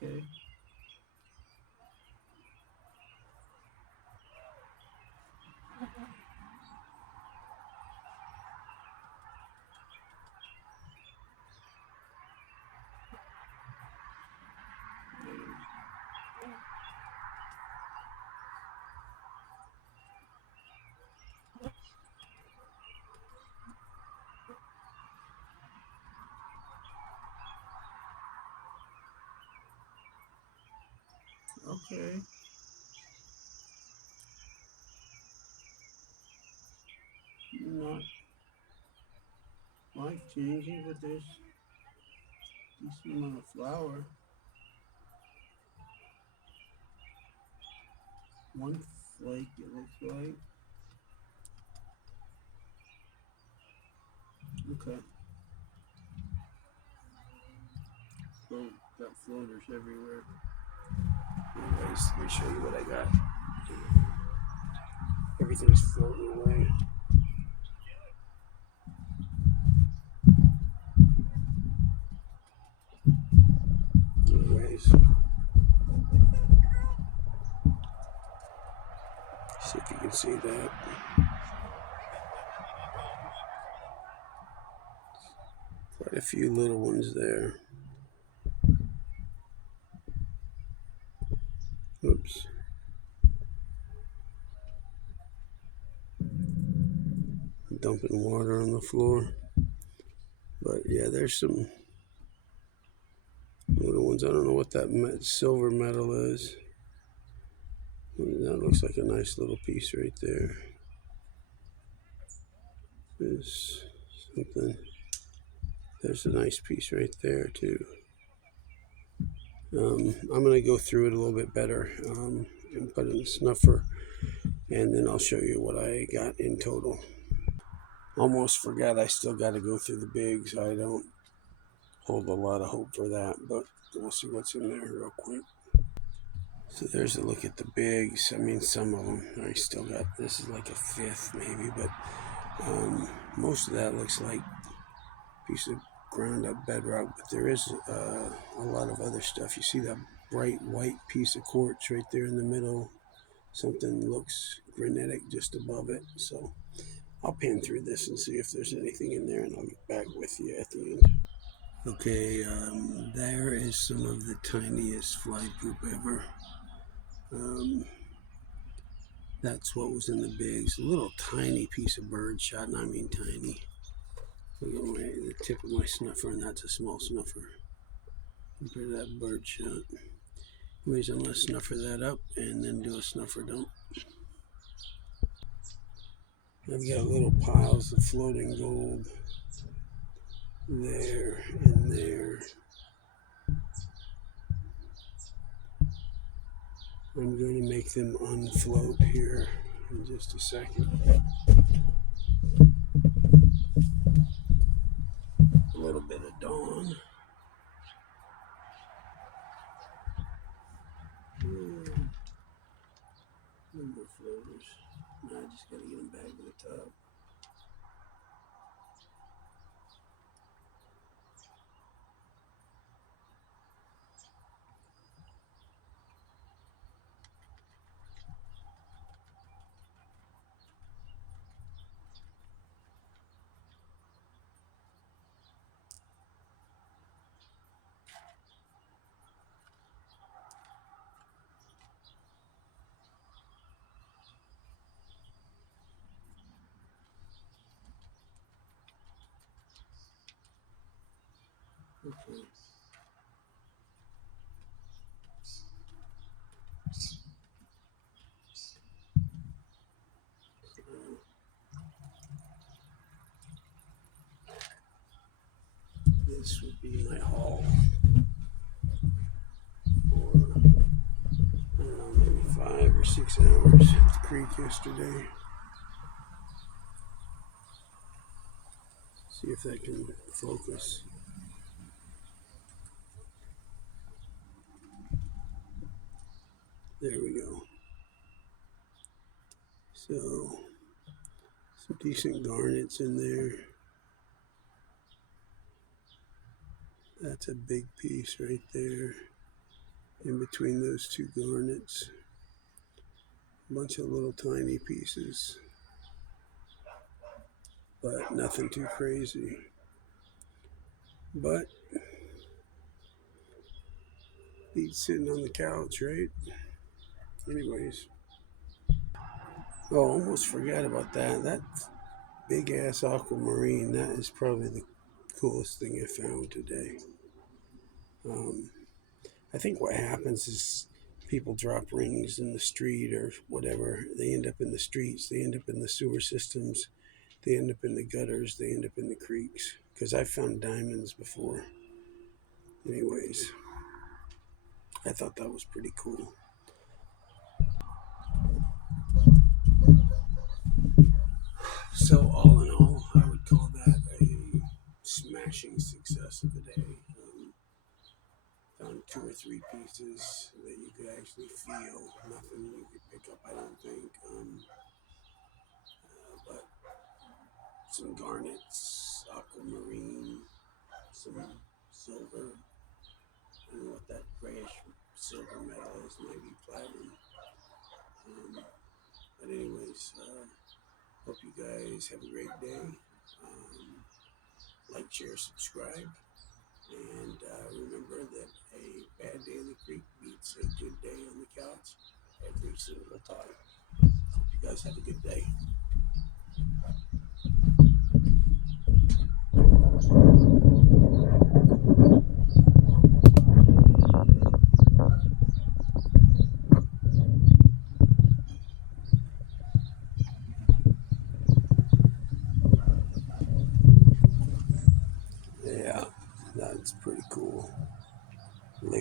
Okay. Okay. Not life changing, but there's decent amount of flower. One flake, it looks like. Okay. Float, got floaters everywhere. Anyways, let me show you what I got. Everything's floating away. Anyways, see if you can see that. Quite a few little ones there. Oops. Dumping water on the floor. But yeah, there's some little ones. I don't know what that silver metal is. That looks like a nice little piece right there. There's something. There's a nice piece right there too. I'm going to go through it a little bit better and put in the snuffer, and then I'll show you what I got in total. Almost forgot I still got to go through the bigs. I don't hold a lot of hope for that, but we'll see what's in there real quick. So there's a look at the bigs. I mean, some of them I still got. This is like a fifth maybe, but most of that looks like a piece of ground up bedrock, but there is a lot of other stuff. You see that bright white piece of quartz right there in the middle. Something looks granitic just above it. So I'll pan through this and see if there's anything in there, and I'll get back with you at the end. Okay, there is some of the tiniest fly poop ever. That's what was in the bigs. A little tiny piece of bird shot, and I mean tiny. Look at the tip of my snuffer, and that's a small snuffer compared to that bird shot. Anyways, I'm going to snuffer that up and then do a snuffer dump. I've got little piles of floating gold there and there. I'm going to make them unfloat here in just a second. A little bit of dawn. No more floaters. Now I just got to get them back to the top. Okay. This would be my haul for, I don't know, maybe 5 or 6 hours at the creek yesterday. See if that can focus. There we go. So, some decent garnets in there. That's a big piece right there. in between those two garnets. A bunch of little tiny pieces, but nothing too crazy. But he's sitting on the couch, right? Anyways, oh, almost forgot about that. That big ass aquamarine, that is probably the coolest thing I found today. Um, I think what happens is people drop rings in the street or whatever. They end up in the streets, they end up in the sewer systems, they end up in the gutters, they end up in the creeks. Because I've found diamonds before. Anyways, I thought that was pretty cool. So, all in all, I would call that a smashing success of the day. Found two or three pieces that you could actually feel. Nothing you could pick up, I don't think. But some garnets, aquamarine, some silver. I don't know what that grayish silver metal is, maybe platinum. But anyways, hope you guys have a great day. Like, share, subscribe. And remember that a bad day in the creek beats a good day on the couch every single time. Hope you guys have a good day. Yeah, that's pretty cool.